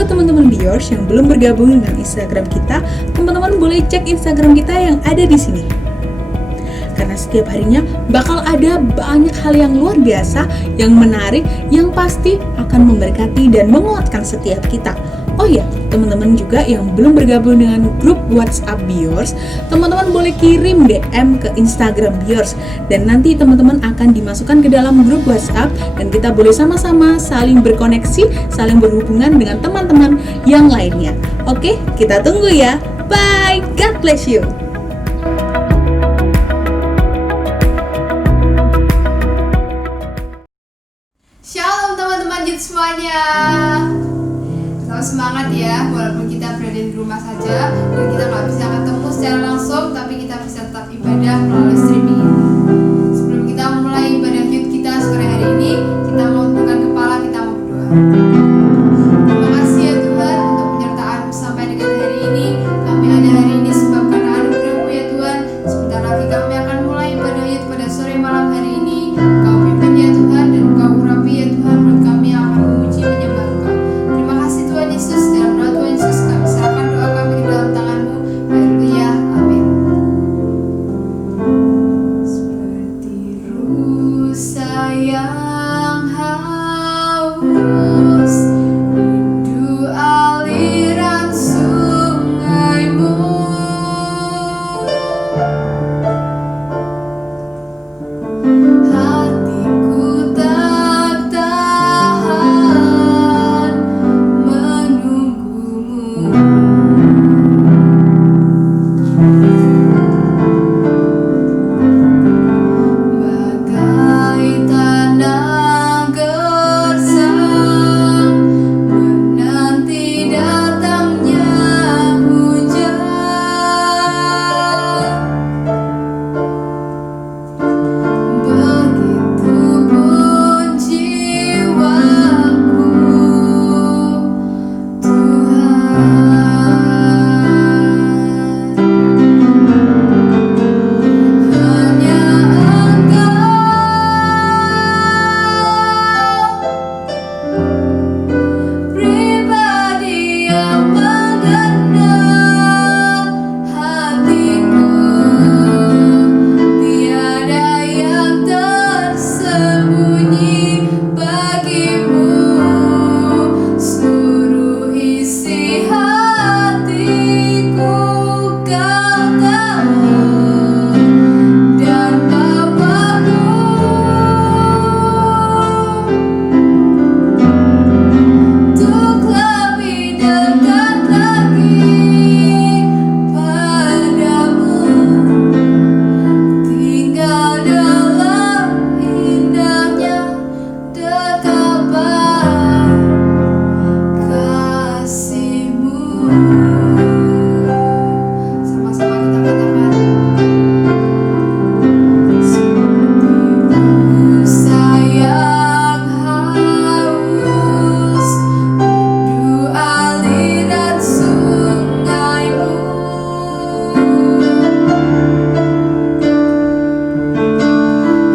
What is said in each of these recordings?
buat teman-teman viewers yang belum bergabung dengan Instagram kita, teman-teman boleh cek Instagram kita yang ada di sini. Karena setiap harinya bakal ada banyak hal yang luar biasa, yang menarik, yang pasti akan memberkati dan menguatkan setiap kita. Oh ya, teman-teman juga yang belum bergabung dengan grup WhatsApp Biors, teman-teman boleh kirim DM ke Instagram Biors, dan nanti teman-teman akan dimasukkan ke dalam grup WhatsApp, dan kita boleh sama-sama saling berkoneksi, saling berhubungan dengan teman-teman yang lainnya. Oke, kita tunggu ya. Bye, God bless you. Shalom teman-teman Jit semuanya. Tetap semangat ya, walaupun kita berada di rumah saja dan kita nggak bisa ketemu secara langsung, tapi kita bisa tetap ibadah melalui streaming. Sebelum kita mulai ibadah Yud kita sore hari ini, kita mau tundukkan kepala, kita mau berdoa. Terima kasih ya Tuhan untuk penyertaan-Mu sampai dengan hari ini. Kami ada hari ini sebab karena anugerah-Mu ya Tuhan. Sebentar lagi kami akan mulai ibadah Yud pada sore malam hari ini. Kau pimpin ya Tuhan, dan Kau urapi ya Tuhan mulut kami yang akan memuji menyembah Engkau. Terima kasih Tuhan Yesus, dalam nama Tuhan Yesus kami serahkan doa kami ke dalam tangan-Mu. Haleluya, amin. Seperti rusa yang haus, rindu aliran sungai-Mu. Hatiku tak tahan menunggu-Mu. Bagai tanah gersang menanti datangnya hujan. Begitupun jiwaku, Tuhan. Hanya Engkau pribadi yang mengenal hatiku. Tiada yang tersembunyi bagi-Mu. Seluruh isi hatiku Kau tahu, dan Bapa-Ku. Untuk lebih dekat lagi padamu, tinggal dalam indahnya dekapan kasih-Mu. Sama-sama kita katakan. Seperti rusa yang haus, rindu aliran sungai-Mu.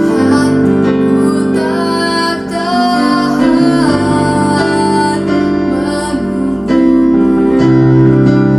Hatiku tak tahan menunggu-Mu.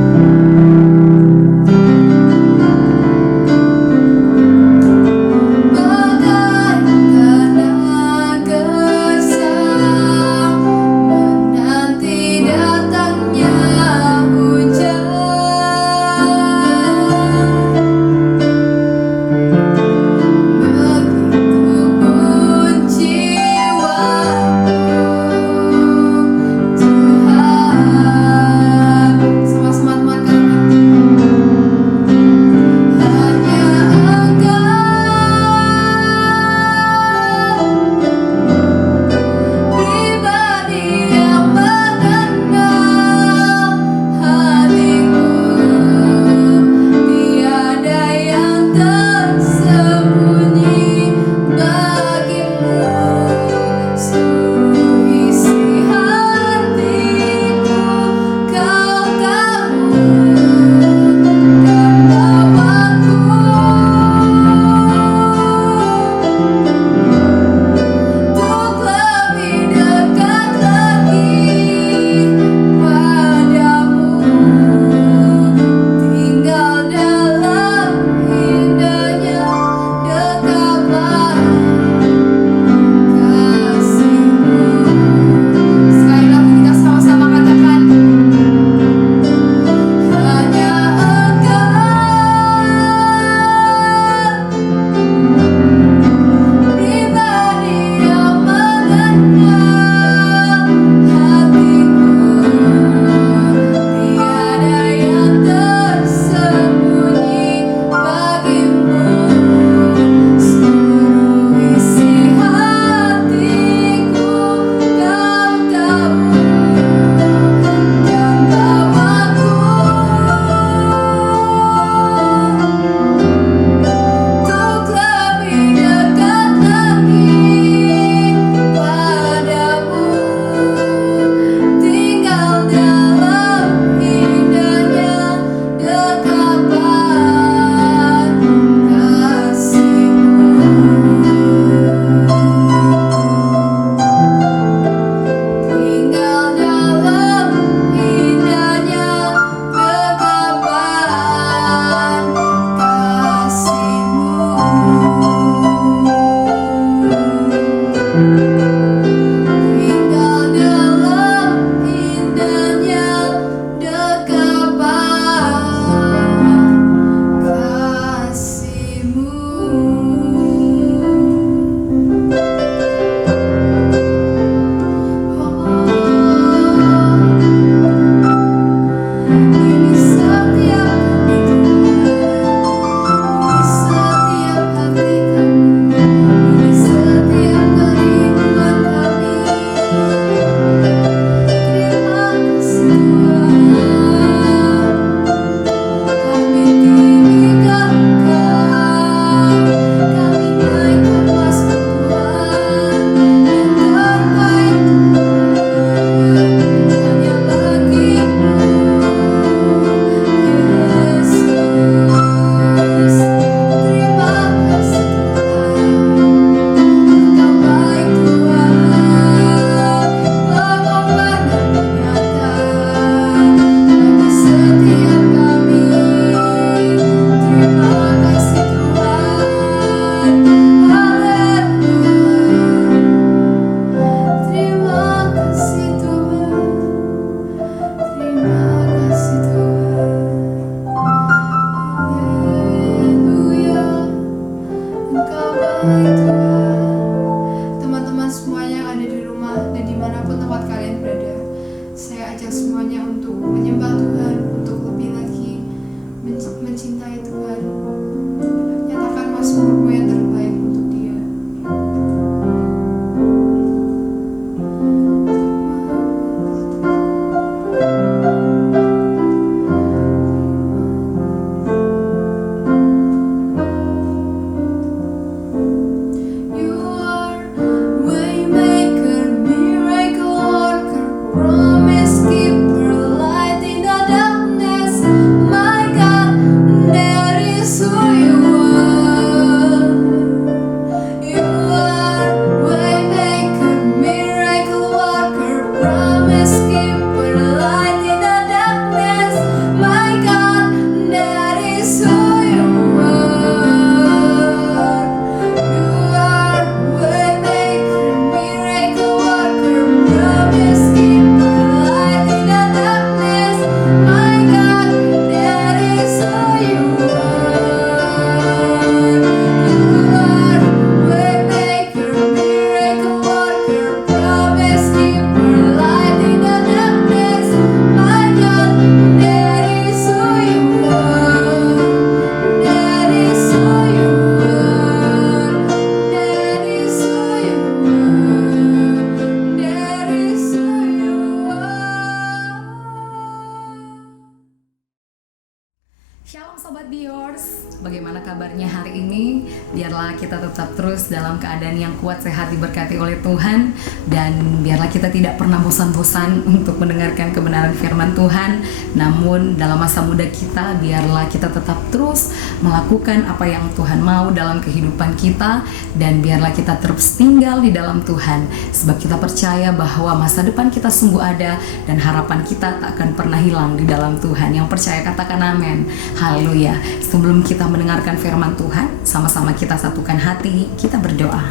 Shalom Sobat Biors, bagaimana kabarnya hari ini? Biarlah kita tetap terus dalam keadaan yang kuat, sehat, diberkati oleh Tuhan. Dan biarlah kita tidak pernah bosan-bosan untuk mendengarkan kebenaran firman Tuhan. Namun dalam masa muda kita, biarlah kita tetap terus melakukan apa yang Tuhan mau dalam kehidupan kita. Dan biarlah kita terus tinggal di dalam Tuhan, sebab kita percaya bahwa masa depan kita sungguh ada, dan harapan kita tak akan pernah hilang di dalam Tuhan. Yang percaya katakan amin. Haleluya. Sebelum kita mendengarkan firman Tuhan, sama-sama kita satukan hati, kita berdoa.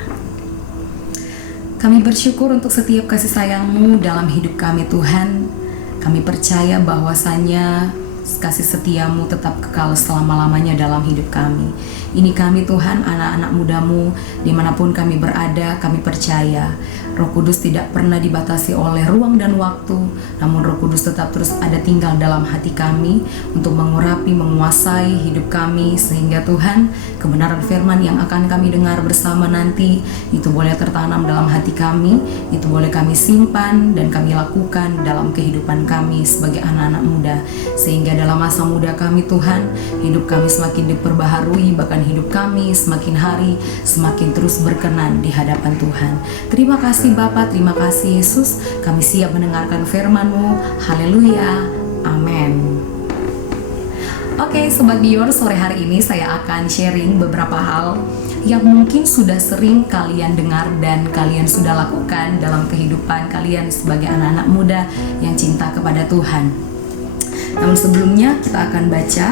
Kami bersyukur untuk setiap kasih sayang-Mu dalam hidup kami Tuhan. Kami percaya bahwasanya kasih setia-Mu tetap kekal selama-lamanya dalam hidup kami. Ini kami Tuhan, anak-anak muda-Mu, dimanapun kami berada, kami percaya Roh Kudus tidak pernah dibatasi oleh ruang dan waktu, namun Roh Kudus tetap terus ada tinggal dalam hati kami untuk mengurapi, menguasai hidup kami, sehingga Tuhan, kebenaran firman yang akan kami dengar bersama nanti, itu boleh tertanam dalam hati kami, itu boleh kami simpan dan kami lakukan dalam kehidupan kami sebagai anak-anak muda, sehingga dalam masa muda kami Tuhan, hidup kami semakin diperbaharui, bahkan hidup kami semakin hari semakin terus berkenan di hadapan Tuhan. Terima kasih Bapa, terima kasih Yesus, kami siap mendengarkan firman-Mu. Haleluya, amin. Oke Sobat Bior, sore hari ini saya akan sharing beberapa hal yang mungkin sudah sering kalian dengar dan kalian sudah lakukan dalam kehidupan kalian sebagai anak-anak muda yang cinta kepada Tuhan. Namun sebelumnya kita akan baca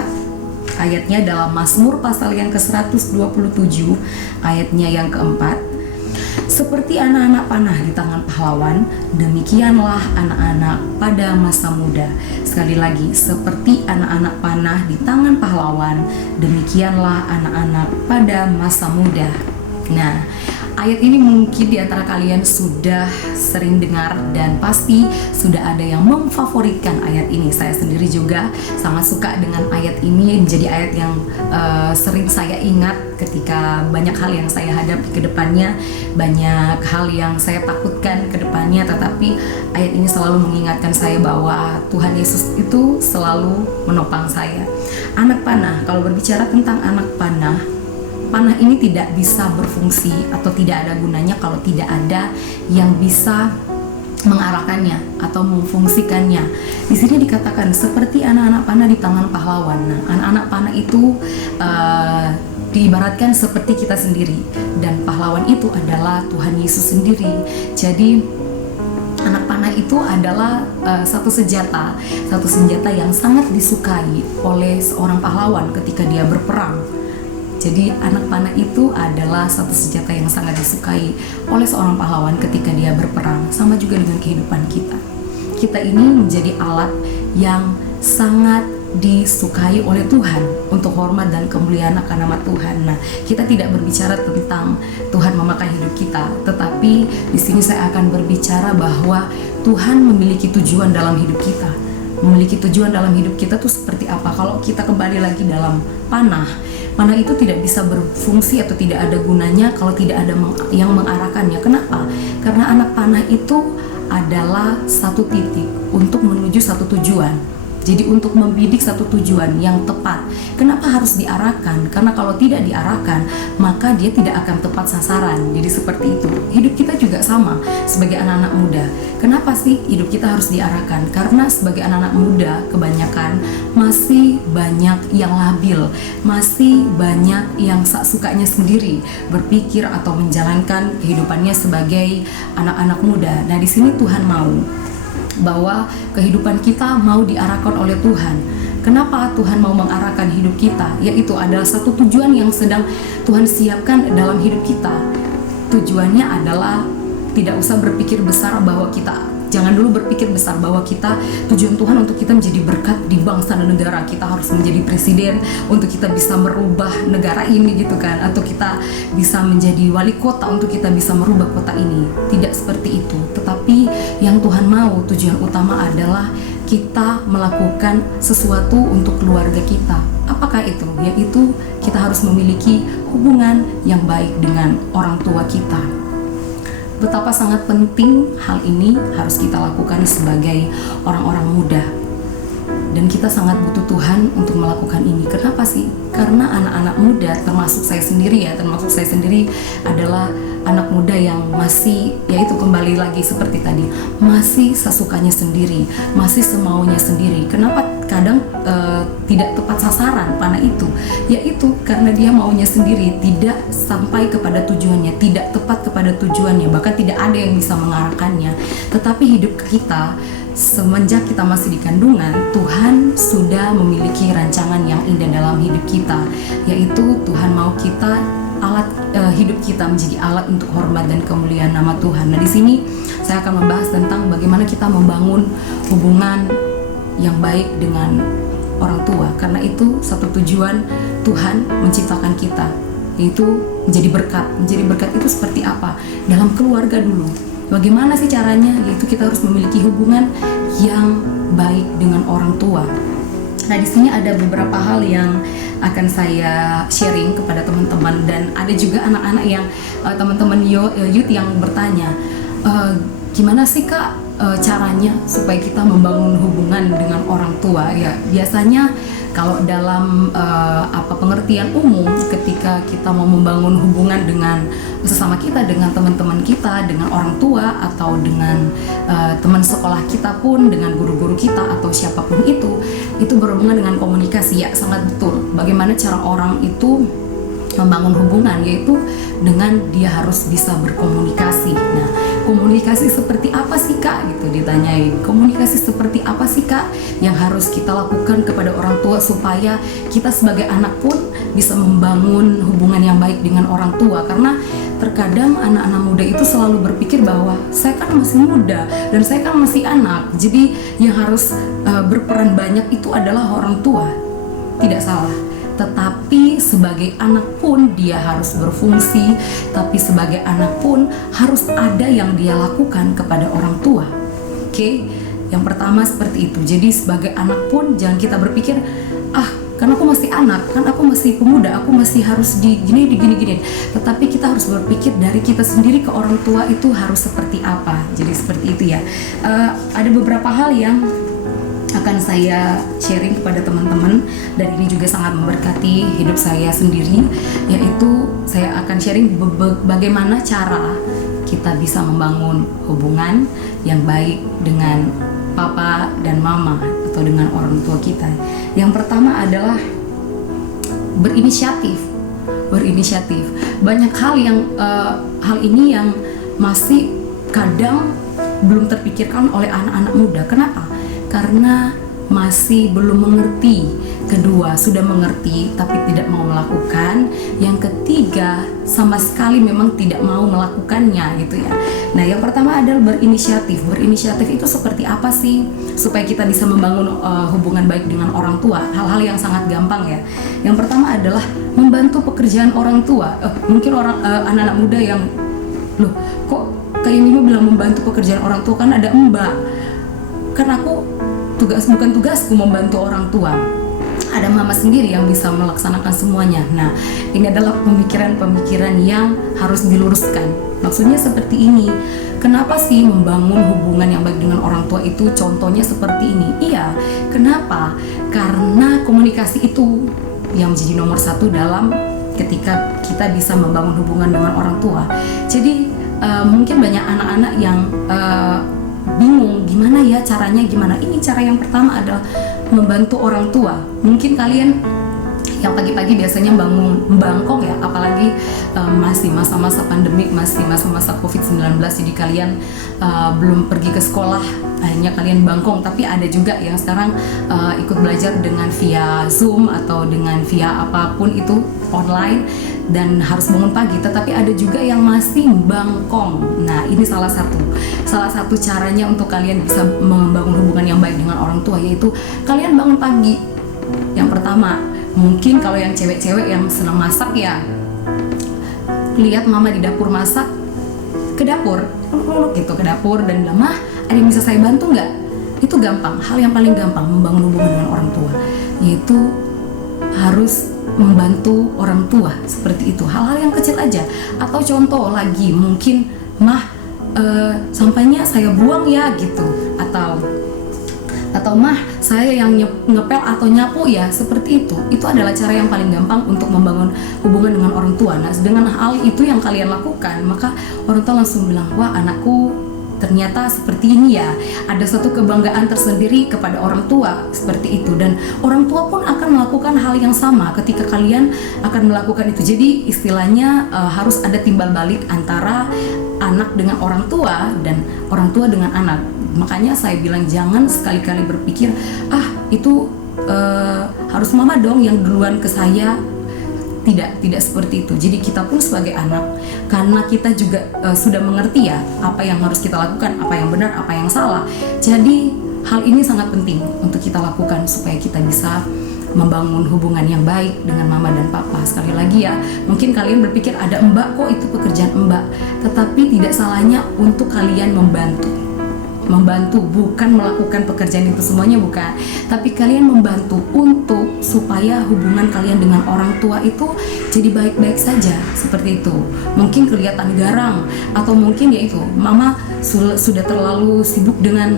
ayatnya dalam Mazmur pasal yang ke-127, ayatnya yang keempat. Seperti anak-anak panah di tangan pahlawan, demikianlah anak-anak pada masa muda. Sekali lagi, seperti anak-anak panah di tangan pahlawan, demikianlah anak-anak pada masa muda. Nah, ayat ini mungkin di antara kalian sudah sering dengar dan pasti sudah ada yang memfavoritkan ayat ini. Saya sendiri juga sangat suka dengan ayat ini, menjadi ayat yang sering saya ingat ketika banyak hal yang saya hadapi ke depannya, banyak hal yang saya takutkan ke depannya, tetapi ayat ini selalu mengingatkan saya bahwa Tuhan Yesus itu selalu menopang saya. Anak panah, kalau berbicara tentang anak panah, panah ini tidak bisa berfungsi atau tidak ada gunanya kalau tidak ada yang bisa mengarahkannya atau memfungsikannya. Di sini dikatakan seperti anak-anak panah di tangan pahlawan. Nah, anak-anak panah itu diibaratkan seperti kita sendiri, dan pahlawan itu adalah Tuhan Yesus sendiri. Jadi anak panah itu adalah satu senjata yang sangat disukai oleh seorang pahlawan ketika dia berperang. Jadi anak panah itu adalah satu senjata yang sangat disukai oleh seorang pahlawan ketika dia berperang. Sama juga dengan kehidupan kita. Kita ini menjadi alat yang sangat disukai oleh Tuhan untuk hormat dan kemuliaan akan nama Tuhan. Nah, kita tidak berbicara tentang Tuhan memakai hidup kita, tetapi di sini saya akan berbicara bahwa Tuhan memiliki tujuan dalam hidup kita. Memiliki tujuan dalam hidup kita tuh seperti apa? Kalau kita kembali lagi dalam panah itu tidak bisa berfungsi atau tidak ada gunanya kalau tidak ada yang mengarahkannya. Kenapa? Karena anak panah itu adalah satu titik untuk menuju satu tujuan. Jadi untuk membidik satu tujuan yang tepat. Kenapa harus diarahkan? Karena kalau tidak diarahkan, maka dia tidak akan tepat sasaran. Jadi seperti itu. Hidup kita juga sama sebagai anak-anak muda. Kenapa sih hidup kita harus diarahkan? Karena sebagai anak-anak muda, kebanyakan masih banyak yang labil, masih banyak yang sukanya sendiri berpikir atau menjalankan kehidupannya sebagai anak-anak muda. Nah, di sini Tuhan mau bahwa kehidupan kita mau diarahkan oleh Tuhan. Kenapa Tuhan mau mengarahkan hidup kita? Yaitu adalah satu tujuan yang sedang Tuhan siapkan dalam hidup kita. Tujuannya adalah tidak usah berpikir besar bahwa kita, jangan dulu berpikir besar bahwa kita, tujuan Tuhan untuk kita menjadi berkat di bangsa dan negara. Kita harus menjadi presiden untuk kita bisa merubah negara ini gitu kan, atau kita bisa menjadi wali kota untuk kita bisa merubah kota ini. Tidak seperti itu. Tetapi yang Tuhan mau, tujuan utama adalah kita melakukan sesuatu untuk keluarga kita. Apakah itu? Yaitu kita harus memiliki hubungan yang baik dengan orang tua kita. Betapa sangat penting hal ini harus kita lakukan sebagai orang-orang muda. Dan kita sangat butuh Tuhan untuk melakukan ini. Kenapa sih? Karena anak-anak muda, termasuk saya sendiri adalah anak muda yang masih, yaitu kembali lagi seperti tadi, masih sesukanya sendiri, masih semaunya sendiri. Kenapa kadang tidak tepat sasaran panah itu? Yaitu karena dia maunya sendiri, tidak sampai kepada tujuannya, tidak tepat kepada tujuannya, bahkan tidak ada yang bisa mengarahkannya. Tetapi hidup kita, semenjak kita masih di kandungan, Tuhan sudah memiliki rancangan yang indah dalam hidup kita, yaitu Tuhan mau kita hidup kita menjadi alat untuk hormat dan kemuliaan nama Tuhan. Nah, di sini saya akan membahas tentang bagaimana kita membangun hubungan yang baik dengan orang tua, karena itu satu tujuan Tuhan menciptakan kita, yaitu menjadi berkat. Menjadi berkat itu seperti apa? Dalam keluarga dulu. Bagaimana sih caranya? Yaitu kita harus memiliki hubungan yang baik dengan orang tua. Nah, di sini ada beberapa hal yang akan saya sharing kepada teman-teman, dan ada juga anak-anak yang teman-teman youth yang bertanya, gimana sih Kak caranya supaya kita membangun hubungan dengan orang tua? Ya, biasanya kalau dalam pengertian umum, ketika kita mau membangun hubungan dengan sesama kita, dengan teman-teman kita, dengan orang tua, atau dengan teman sekolah kita pun, dengan guru-guru kita, atau siapapun itu berhubungan dengan komunikasi. Ya, sangat betul. Bagaimana cara orang itu membangun hubungan, yaitu dengan dia harus bisa berkomunikasi. Nah, komunikasi seperti apa sih Kak? Gitu ditanyain. Komunikasi seperti apa sih Kak yang harus kita lakukan kepada orang tua supaya kita sebagai anak pun bisa membangun hubungan yang baik dengan orang tua? Karena terkadang anak-anak muda itu selalu berpikir bahwa saya kan masih muda dan saya kan masih anak, jadi yang harus berperan banyak itu adalah orang tua. Tidak salah. Tetapi sebagai anak pun dia harus berfungsi, tapi sebagai anak pun harus ada yang dia lakukan kepada orang tua. Oke? Yang pertama seperti itu. Jadi sebagai anak pun jangan kita berpikir, kan aku masih anak, kan aku masih pemuda, aku masih harus digini. Tetapi kita harus berpikir dari kita sendiri ke orang tua itu harus seperti apa. Jadi seperti itu ya. Ada beberapa hal yang akan saya sharing kepada teman-teman, dan ini juga sangat memberkati hidup saya sendiri, yaitu saya akan sharing bagaimana cara kita bisa membangun hubungan yang baik dengan papa dan mama atau dengan orang tua kita. Yang pertama adalah berinisiatif. Banyak hal ini yang masih kadang belum terpikirkan oleh anak-anak muda. Kenapa? Karena masih belum mengerti. Kedua, sudah mengerti tapi tidak mau melakukan. Yang ketiga, sama sekali memang tidak mau melakukannya gitu ya. Nah, yang pertama adalah berinisiatif. Berinisiatif itu seperti apa sih supaya kita bisa membangun hubungan baik dengan orang tua? Hal-hal yang sangat gampang ya. Yang pertama adalah membantu pekerjaan orang tua. Mungkin anak-anak muda yang, loh kok kayak Mima bilang membantu pekerjaan orang tua, kan ada Mbak. Kan aku bukan tugasku membantu orang tua, ada mama sendiri yang bisa melaksanakan semuanya. Nah, ini adalah pemikiran-pemikiran yang harus diluruskan. Maksudnya seperti ini. Kenapa sih membangun hubungan yang baik dengan orang tua itu contohnya seperti ini? Iya, kenapa? Karena komunikasi itu yang menjadi nomor satu dalam ketika kita bisa membangun hubungan dengan orang tua. Jadi mungkin banyak anak-anak yang bingung gimana ya caranya, gimana. Ini cara yang pertama adalah membantu orang tua. Mungkin kalian yang pagi-pagi biasanya bangun bangkong ya, apalagi masih masa-masa pandemik, masih masa-masa COVID-19, jadi kalian belum pergi ke sekolah, akhirnya kalian bangkong. Tapi ada juga yang sekarang ikut belajar dengan via Zoom atau dengan via apapun itu online dan harus bangun pagi, tetapi ada juga yang masih bangkong. Nah, ini salah satu caranya untuk kalian bisa membangun hubungan yang baik dengan orang tua, yaitu kalian bangun pagi. Yang pertama, mungkin kalau yang cewek-cewek yang senang masak ya, lihat mama di dapur masak, ke dapur gitu, ke dapur dan bilang, "Mah, ada yang bisa saya bantu nggak?" Itu gampang. Hal yang paling gampang membangun hubungan dengan orang tua, yaitu harus membantu orang tua seperti itu. Hal-hal yang kecil aja. Atau contoh lagi, mungkin, "Mah, sampahnya saya buang ya," gitu. Atau atau mah saya yang ngepel atau nyapu ya, seperti itu adalah cara yang paling gampang untuk membangun hubungan dengan orang tua. Nah, dengan hal itu yang kalian lakukan, maka orang tua langsung bilang, wah anakku ternyata seperti ini ya. Ada suatu kebanggaan tersendiri kepada orang tua seperti itu, dan orang tua pun akan melakukan hal yang sama ketika kalian akan melakukan itu. Jadi istilahnya harus ada timbal balik antara anak dengan orang tua dan orang tua dengan anak. Makanya saya bilang jangan sekali-kali berpikir itu harus mama dong yang duluan ke saya. Tidak seperti itu. Jadi kita pun sebagai anak, karena kita juga sudah mengerti ya apa yang harus kita lakukan, apa yang benar, apa yang salah. Jadi hal ini sangat penting untuk kita lakukan supaya kita bisa membangun hubungan yang baik dengan mama dan papa. Sekali lagi ya, mungkin kalian berpikir ada mbak, kok itu pekerjaan mbak. Tetapi tidak salahnya untuk kalian membantu, bukan melakukan pekerjaan itu semuanya, bukan, tapi kalian membantu untuk supaya hubungan kalian dengan orang tua itu jadi baik-baik saja, seperti itu. Mungkin kelihatan garang, atau mungkin ya itu mama sudah terlalu sibuk dengan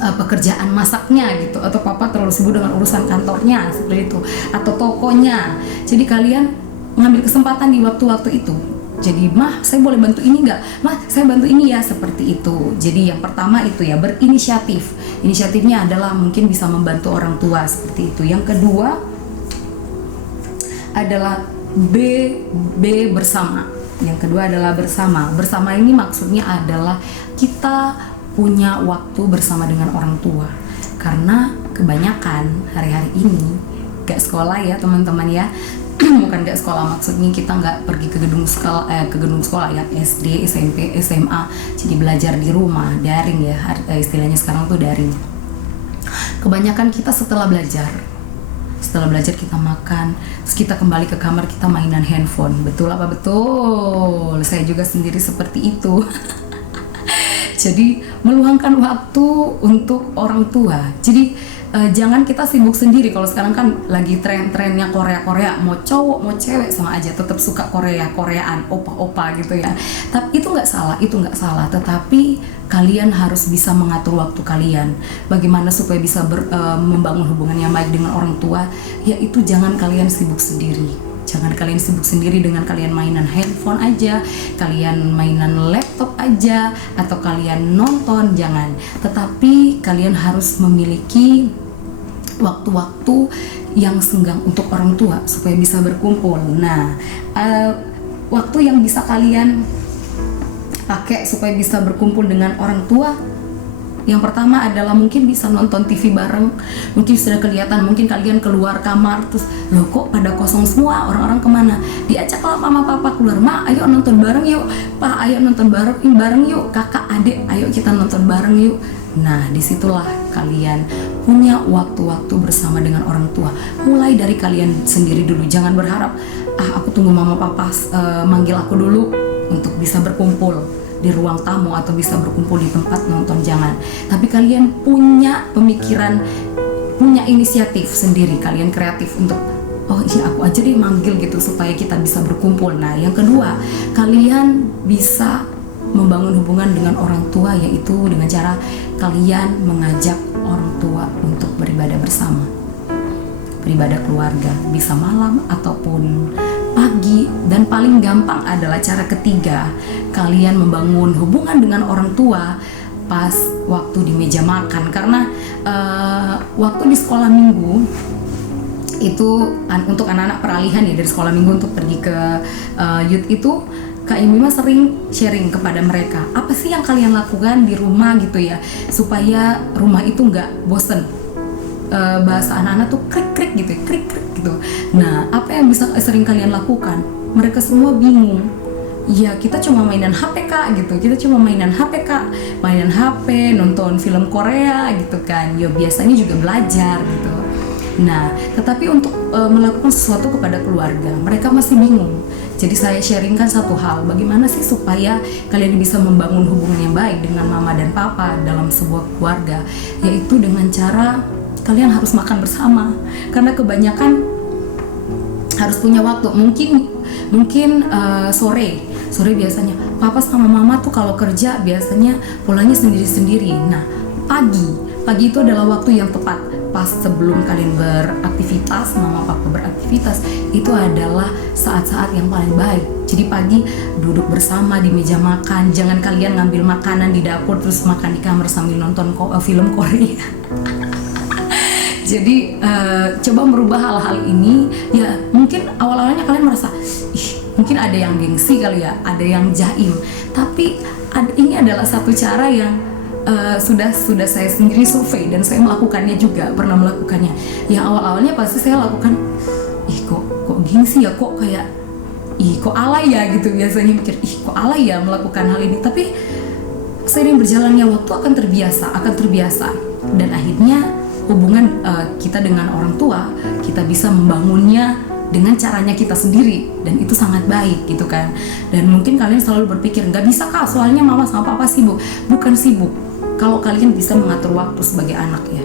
pekerjaan masaknya gitu, atau papa terlalu sibuk dengan urusan kantornya seperti itu, atau tokonya. Jadi kalian ngambil kesempatan di waktu-waktu itu. Jadi, mah saya boleh bantu ini nggak? Mah saya bantu ini ya, seperti itu. Jadi yang pertama itu ya, berinisiatif. Inisiatifnya adalah mungkin bisa membantu orang tua, seperti itu. Yang kedua adalah B bersama. Yang kedua adalah bersama. Bersama ini maksudnya adalah kita punya waktu bersama dengan orang tua. Karena kebanyakan hari-hari ini gak sekolah ya teman-teman ya. Bukan gak sekolah, maksudnya kita nggak pergi ke gedung sekolah ya, SD, SMP, SMA. Jadi belajar di rumah, daring ya, istilahnya sekarang tuh daring. Kebanyakan kita setelah belajar kita makan, terus kita kembali ke kamar, kita mainan handphone. Betul apa betul? Saya juga sendiri seperti itu. Jadi meluangkan waktu untuk orang tua. Jadi jangan kita sibuk sendiri. Kalau sekarang kan lagi tren-trennya Korea, mau cowok mau cewek sama aja tetap suka Koreaan, opa-opa gitu ya. Tapi itu nggak salah. Tetapi kalian harus bisa mengatur waktu kalian. Bagaimana supaya bisa membangun hubungan yang baik dengan orang tua? Yaitu jangan kalian sibuk sendiri. Jangan kalian sibuk sendiri dengan kalian mainan handphone aja, kalian mainan laptop aja, atau kalian nonton, jangan. Tetapi kalian harus memiliki waktu-waktu yang senggang untuk orang tua supaya bisa berkumpul. Nah, waktu yang bisa kalian pakai supaya bisa berkumpul dengan orang tua, yang pertama adalah mungkin bisa nonton TV bareng. Mungkin sudah kelihatan, mungkin kalian keluar kamar terus loh kok pada kosong semua, orang-orang kemana? Diajaklah mama papa keluar, ma ayo nonton bareng yuk, pa ayo nonton bareng yuk, kakak adik ayo kita nonton bareng yuk. Nah disitulah kalian punya waktu-waktu bersama dengan orang tua. Mulai dari kalian sendiri dulu, jangan berharap aku tunggu mama papa manggil aku dulu untuk bisa berkumpul di ruang tamu atau bisa berkumpul di tempat nonton, jangan. Tapi kalian punya pemikiran, punya inisiatif sendiri, kalian kreatif untuk oh iya aku aja deh manggil gitu supaya kita bisa berkumpul. Nah yang kedua, kalian bisa membangun hubungan dengan orang tua, yaitu dengan cara kalian mengajak orang tua untuk beribadah bersama, beribadah keluarga, bisa malam ataupun pagi. Dan paling gampang adalah cara ketiga, kalian membangun hubungan dengan orang tua pas waktu di meja makan. Karena waktu di sekolah minggu itu untuk anak-anak peralihan ya, dari sekolah minggu untuk pergi ke youth itu, Kak Imima sering sharing kepada mereka apa sih yang kalian lakukan di rumah gitu ya, supaya rumah itu nggak bosen. Bahasa anak-anak tuh krik-krik gitu ya, krik-krik gitu. Nah apa yang bisa sering kalian lakukan? Mereka semua bingung. Ya kita cuma mainan HP kak gitu, kita cuma mainan HP kak, mainan HP, nonton film Korea gitu kan. Ya biasanya juga belajar gitu. Nah tetapi untuk melakukan sesuatu kepada keluarga, mereka masih bingung. Jadi saya sharingkan satu hal, bagaimana sih supaya kalian bisa membangun hubungan yang baik dengan mama dan papa dalam sebuah keluarga, yaitu dengan cara kalian harus makan bersama. Karena kebanyakan harus punya waktu. Mungkin sore biasanya papa sama mama tuh kalau kerja biasanya pulangnya sendiri-sendiri. Nah Pagi itu adalah waktu yang tepat, pas sebelum kalian beraktivitas, mama papa beraktivitas, itu adalah saat-saat yang paling baik. Jadi pagi duduk bersama di meja makan, jangan kalian ngambil makanan di dapur terus makan di kamar sambil nonton film Korea. Jadi coba merubah hal-hal ini. Ya mungkin awal-awalnya kalian merasa, mungkin ada yang gengsi kali ya, ada yang jaim. Tapi ini adalah satu cara yang sudah saya sendiri survei dan saya melakukannya juga, pernah melakukannya. Yang awal-awalnya pasti saya lakukan, kok gengsi ya, kok kayak kok alay ya gitu, biasanya mikir kok alay ya melakukan hal ini. Tapi seiring berjalannya waktu akan terbiasa dan akhirnya hubungan kita dengan orang tua kita bisa membangunnya dengan caranya kita sendiri, dan itu sangat baik gitu kan. Dan mungkin kalian selalu berpikir nggak bisa kak, soalnya mama sama papa sibuk. Bukan sibuk, kalau kalian bisa mengatur waktu sebagai anak ya,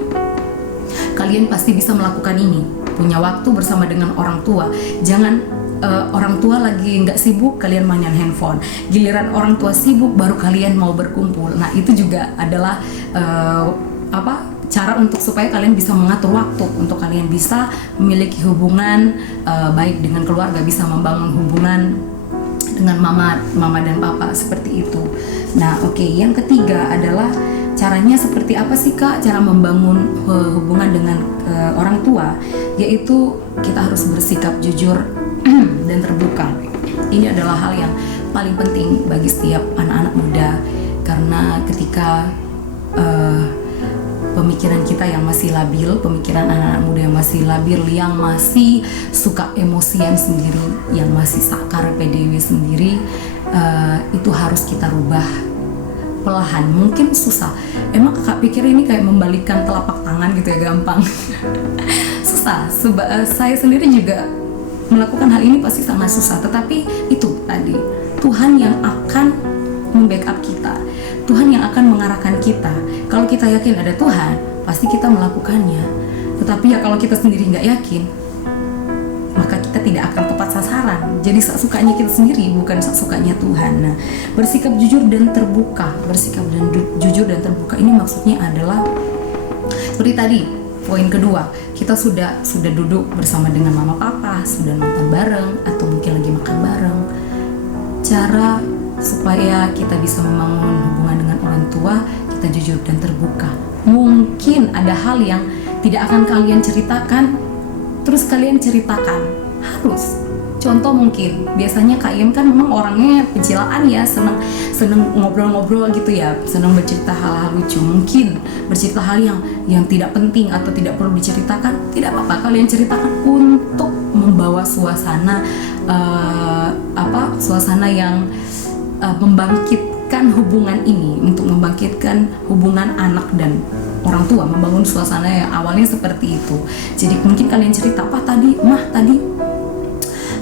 kalian pasti bisa melakukan ini, punya waktu bersama dengan orang tua. Jangan orang tua lagi nggak sibuk kalian mainan handphone, giliran orang tua sibuk baru kalian mau berkumpul. Nah itu juga adalah cara untuk supaya kalian bisa mengatur waktu, untuk kalian bisa memiliki hubungan baik dengan keluarga, bisa membangun hubungan dengan mama dan papa seperti itu. Nah oke, yang ketiga adalah caranya seperti apa sih kak cara membangun hubungan dengan orang tua, yaitu kita harus bersikap jujur dan terbuka. Ini adalah hal yang paling penting bagi setiap anak-anak muda, karena ketika pemikiran kita yang masih labil, pemikiran anak-anak muda yang masih labil, yang masih suka emosian sendiri, yang masih sakar PDW sendiri, itu harus kita rubah perlahan. Mungkin susah. Emang kakak pikir ini kayak membalikkan telapak tangan gitu ya, gampang? Susah. Saya sendiri juga melakukan hal ini pasti sangat susah. Tetapi itu tadi, Tuhan yang akan membackup kita, Tuhan yang akan mengarahkan kita. Kalau kita yakin ada Tuhan, pasti kita melakukannya. Tetapi ya kalau kita sendiri nggak yakin, maka kita tidak akan tepat sasaran. Jadi sukanya kita sendiri, bukan sukanya Tuhan. Nah, bersikap jujur dan terbuka, jujur dan terbuka ini maksudnya adalah seperti tadi poin kedua, kita sudah duduk bersama dengan mama papa, sudah nonton bareng atau mungkin lagi makan bareng. Cara supaya kita bisa membangun hubungan dengan orang tua, kita jujur dan terbuka. Mungkin ada hal yang tidak akan kalian ceritakan, terus kalian ceritakan. Harus. Contoh mungkin, biasanya Kak Iem kan memang orangnya pencilaan ya, seneng ngobrol-ngobrol gitu ya, seneng bercerita hal-hal lucu. Mungkin bercerita hal yang tidak penting atau tidak perlu diceritakan, tidak apa-apa, kalian ceritakan untuk membawa suasana suasana yang membangkitkan hubungan ini, untuk membangkitkan hubungan anak dan orang tua, membangun suasana yang awalnya seperti itu. Jadi mungkin kalian cerita, tadi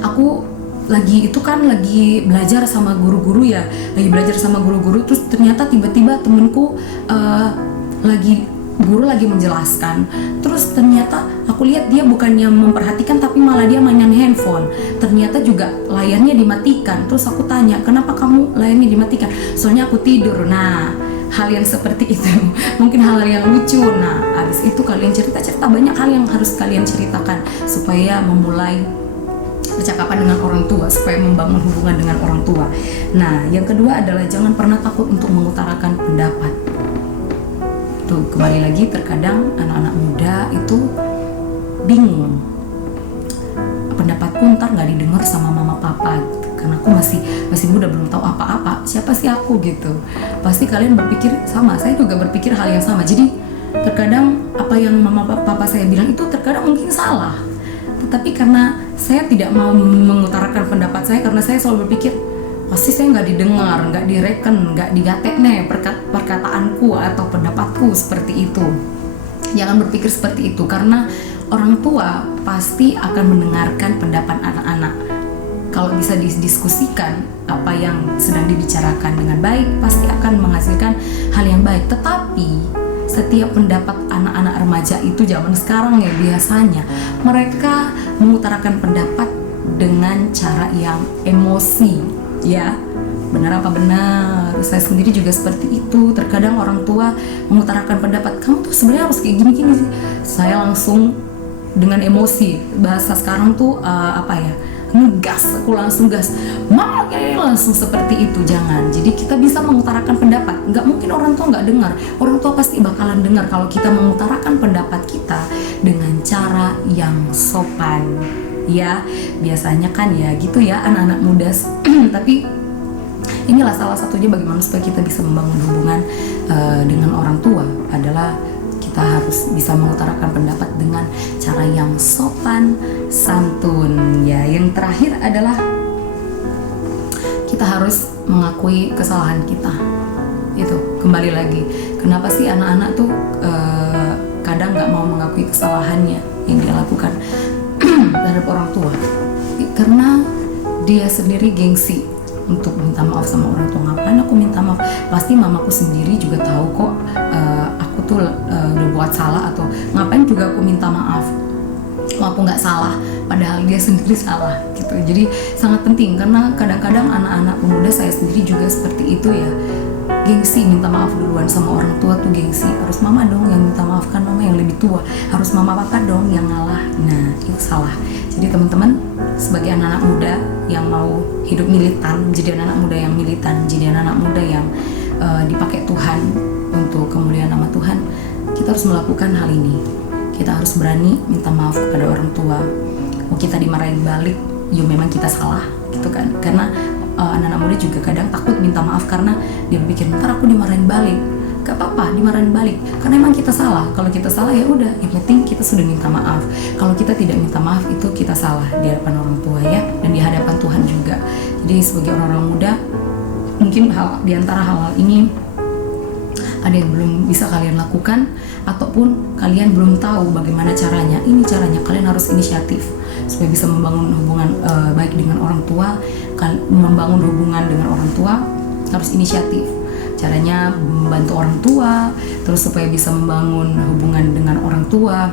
aku lagi belajar sama guru-guru ya, terus ternyata tiba-tiba temenku guru lagi menjelaskan, terus ternyata aku lihat dia bukannya memperhatikan tapi malah dia mainan handphone, ternyata juga layarnya dimatikan. Terus aku tanya, kenapa kamu layarnya dimatikan? Soalnya aku tidur. Nah, hal yang seperti itu mungkin hal yang lucu. Nah, habis itu kalian cerita banyak hal yang harus kalian ceritakan supaya memulai percakapan dengan orang tua, supaya membangun hubungan dengan orang tua. Nah, yang kedua adalah jangan pernah takut untuk mengutarakan pendapat. Tuh, kembali lagi, terkadang anak-anak muda itu bingung, pendapatku ntar nggak didengar sama mama papa gitu. Karena aku masih muda, belum tahu apa-apa, siapa sih aku gitu. Pasti kalian berpikir sama, saya juga berpikir hal yang sama. Jadi terkadang apa yang mama papa saya bilang itu terkadang mungkin salah, tetapi karena saya tidak mau mengutarakan pendapat saya, karena saya selalu berpikir pasti saya nggak didengar, nggak direken, nggak digatek nih perkataanku atau pendapatku seperti itu. Jangan berpikir seperti itu, karena orang tua pasti akan mendengarkan pendapat anak-anak. Kalau bisa didiskusikan apa yang sedang dibicarakan dengan baik, pasti akan menghasilkan hal yang baik. Tetapi setiap pendapat anak-anak remaja itu zaman sekarang ya, biasanya mereka mengutarakan pendapat dengan cara yang emosi ya. benar apa benar. Saya sendiri juga seperti itu. Terkadang orang tua mengutarakan pendapat, kamu tuh sebenarnya harus kayak gini-gini sih. Saya langsung dengan emosi, bahasa sekarang tuh ngegas, aku langsung gas, mama kayak langsung seperti itu. Jangan. Jadi kita bisa mengutarakan pendapat, nggak mungkin orang tua nggak dengar. Orang tua pasti bakalan dengar kalau kita mengutarakan pendapat kita dengan cara yang sopan. Ya, biasanya kan ya gitu ya anak-anak muda. Tapi inilah salah satunya bagaimana supaya kita bisa membangun hubungan dengan orang tua adalah kita harus bisa mengutarakan pendapat dengan cara yang sopan santun. Ya, yang terakhir adalah kita harus mengakui kesalahan kita. Itu kembali lagi, kenapa sih anak-anak tuh kadang nggak mau mengakui kesalahannya yang dia lakukan terhadap orang tua? Karena dia sendiri gengsi untuk minta maaf sama orang tua. Ngapain aku minta maaf? Pasti mamaku sendiri juga tahu kok aku tuh udah buat salah, atau ngapain juga aku minta maaf, aku nggak salah padahal dia sendiri salah gitu. Jadi sangat penting, karena kadang-kadang anak-anak pemuda, saya sendiri juga seperti itu ya, gengsi minta maaf duluan sama orang tua tuh gengsi. Harus mama dong yang minta maaf, kan mama yang lebih tua, harus mama papa dong yang ngalah. Nah, itu salah. Jadi teman-teman, sebagai anak-anak muda yang mau hidup militan, jadi anak-anak muda yang militan, jadi anak-anak muda yang dipakai Tuhan untuk kemuliaan nama Tuhan, kita harus melakukan hal ini. Kita harus berani minta maaf kepada orang tua. Mau kita dimarahin balik, ya memang kita salah gitu kan. Karena anak-anak muda juga kadang takut minta maaf karena dia berpikir, ntar aku dimarahin balik. Gak apa-apa dimarahin balik, karena emang kita salah. Kalau kita salah ya udah, yang penting kita sudah minta maaf. Kalau kita tidak minta maaf, itu kita salah di hadapan orang tua ya, dan di hadapan Tuhan juga. Jadi sebagai orang-orang muda, mungkin di antara hal-hal ini ada yang belum bisa kalian lakukan, ataupun kalian belum tahu bagaimana caranya. Ini caranya, kalian harus inisiatif supaya bisa membangun hubungan baik dengan orang tua. Membangun hubungan dengan orang tua harus inisiatif. Caranya membantu orang tua, terus supaya bisa membangun hubungan dengan orang tua,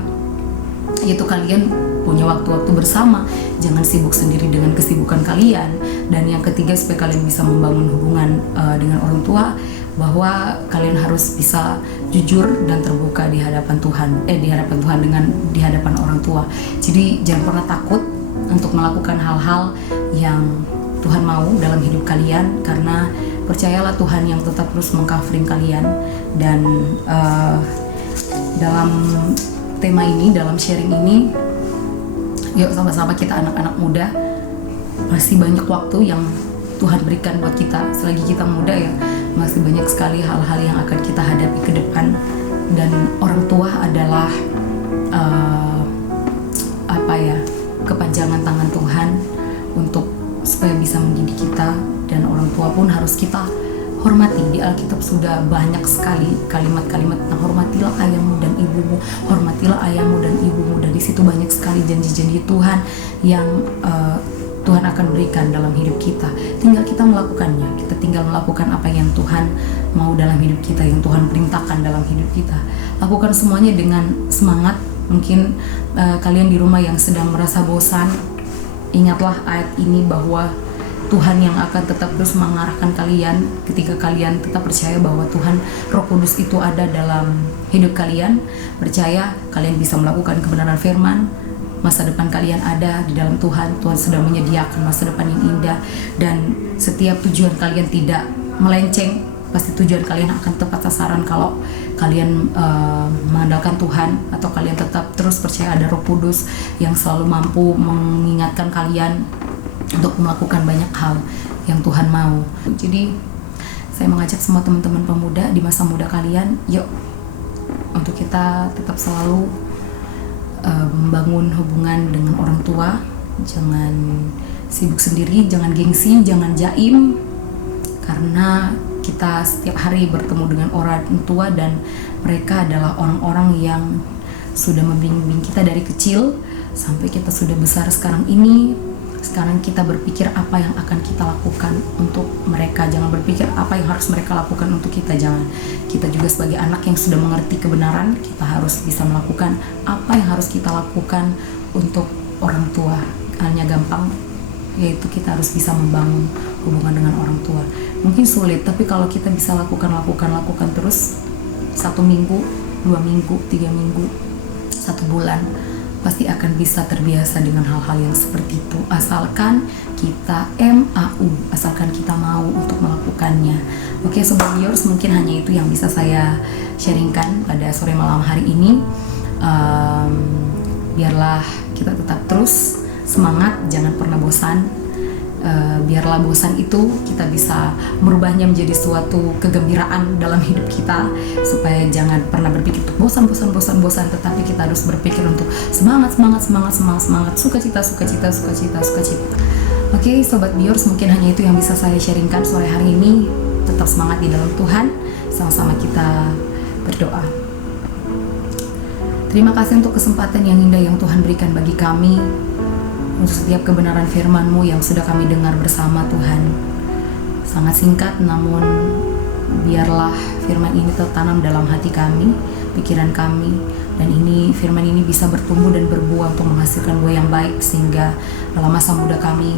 yaitu kalian punya waktu-waktu bersama, jangan sibuk sendiri dengan kesibukan kalian. Dan yang ketiga, supaya kalian bisa membangun hubungan dengan orang tua, bahwa kalian harus bisa jujur dan terbuka di hadapan Tuhan, di hadapan orang tua. Jadi jangan pernah takut untuk melakukan hal-hal yang Tuhan mau dalam hidup kalian, karena percayalah Tuhan yang tetap terus meng-covering kalian. Dan dalam tema ini, dalam sharing ini, yuk sama-sama kita anak-anak muda, masih banyak waktu yang Tuhan berikan buat kita. Selagi kita muda ya, masih banyak sekali hal-hal yang akan kita hadapi ke depan. Dan orang tua adalah kepanjangan tangan Tuhan untuk supaya bisa mendidik kita. Dan orang tua pun harus kita hormati. Di Alkitab sudah banyak sekali kalimat-kalimat tentang hormatilah ayahmu dan ibumu, hormatilah ayahmu dan ibumu. Dan di situ banyak sekali janji-janji Tuhan yang Tuhan akan berikan dalam hidup kita. Tinggal kita melakukannya. Kita tinggal melakukan apa yang Tuhan mau dalam hidup kita, yang Tuhan perintahkan dalam hidup kita. Lakukan semuanya dengan semangat. Mungkin kalian di rumah yang sedang merasa bosan, ingatlah ayat ini bahwa Tuhan yang akan tetap terus mengarahkan kalian ketika kalian tetap percaya bahwa Tuhan Roh Kudus itu ada dalam hidup kalian. Percaya kalian bisa melakukan kebenaran firman. Masa depan kalian ada di dalam Tuhan. Tuhan sudah menyediakan masa depan yang indah. Dan setiap tujuan kalian tidak melenceng, pasti tujuan kalian akan tepat sasaran kalau kalian mengandalkan Tuhan, atau kalian tetap terus percaya ada Roh Kudus yang selalu mampu mengingatkan kalian untuk melakukan banyak hal yang Tuhan mau. Jadi saya mengajak semua teman-teman pemuda di masa muda kalian, yuk untuk kita tetap selalu membangun hubungan dengan orang tua. Jangan sibuk sendiri, jangan gengsi, jangan jaim, karena kita setiap hari bertemu dengan orang tua dan mereka adalah orang-orang yang sudah membimbing kita dari kecil sampai kita sudah besar sekarang ini. Sekarang kita berpikir apa yang akan kita lakukan untuk mereka. Jangan berpikir apa yang harus mereka lakukan untuk kita. Jangan. Kita juga sebagai anak yang sudah mengerti kebenaran, kita harus bisa melakukan apa yang harus kita lakukan untuk orang tua. Hanya gampang, yaitu kita harus bisa membangun hubungan dengan orang tua. Mungkin sulit, tapi kalau kita bisa lakukan terus 1 minggu, 2 minggu, 3 minggu, 1 bulan, pasti akan bisa terbiasa dengan hal-hal yang seperti itu. Asalkan kita asalkan kita mau untuk melakukannya. Oke Sobat Viewers, mungkin hanya itu yang bisa saya sharingkan pada sore malam hari ini. Biarlah kita tetap terus semangat, jangan pernah bosan. Biarlah bosan itu kita bisa merubahnya menjadi suatu kegembiraan dalam hidup kita, supaya jangan pernah berpikir untuk bosan, tetapi kita harus berpikir untuk semangat, sukacita. Oke Sobat Viewers, mungkin hanya itu yang bisa saya sharingkan sore hari ini. Tetap semangat di dalam Tuhan, sama-sama kita berdoa. Terima kasih untuk kesempatan yang indah yang Tuhan berikan bagi kami, untuk setiap kebenaran firman-Mu yang sudah kami dengar bersama Tuhan. Sangat singkat, namun biarlah firman ini tertanam dalam hati kami, pikiran kami, dan firman ini bisa bertumbuh dan berbuah untuk menghasilkan buah yang baik, sehingga dalam masa muda kami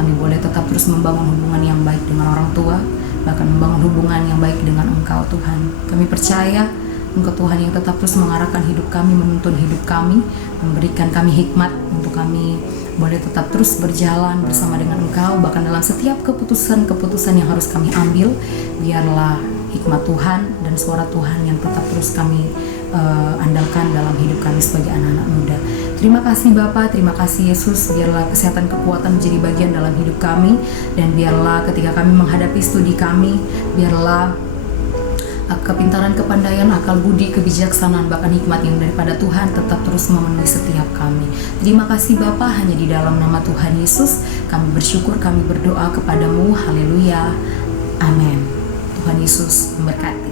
boleh tetap terus membangun hubungan yang baik dengan orang tua, bahkan membangun hubungan yang baik dengan Engkau Tuhan. Kami percaya Engkau Tuhan yang tetap terus mengarahkan hidup kami, menuntun hidup kami, memberikan kami hikmat untuk kami boleh tetap terus berjalan bersama dengan Engkau, bahkan dalam setiap keputusan yang harus kami ambil. Biarlah hikmat Tuhan dan suara Tuhan yang tetap terus kami andalkan dalam hidup kami sebagai anak-anak muda. Terima kasih Bapa, terima kasih Yesus. Biarlah kesehatan, kekuatan menjadi bagian dalam hidup kami, dan biarlah ketika kami menghadapi studi kami, biarlah kepintaran, kepandaian, akal budi, kebijaksanaan, bahkan hikmat yang daripada Tuhan tetap terus memenuhi setiap kami. Terima kasih Bapa, hanya di dalam nama Tuhan Yesus kami bersyukur, kami berdoa kepadamu. Haleluya, amin. Tuhan Yesus memberkati.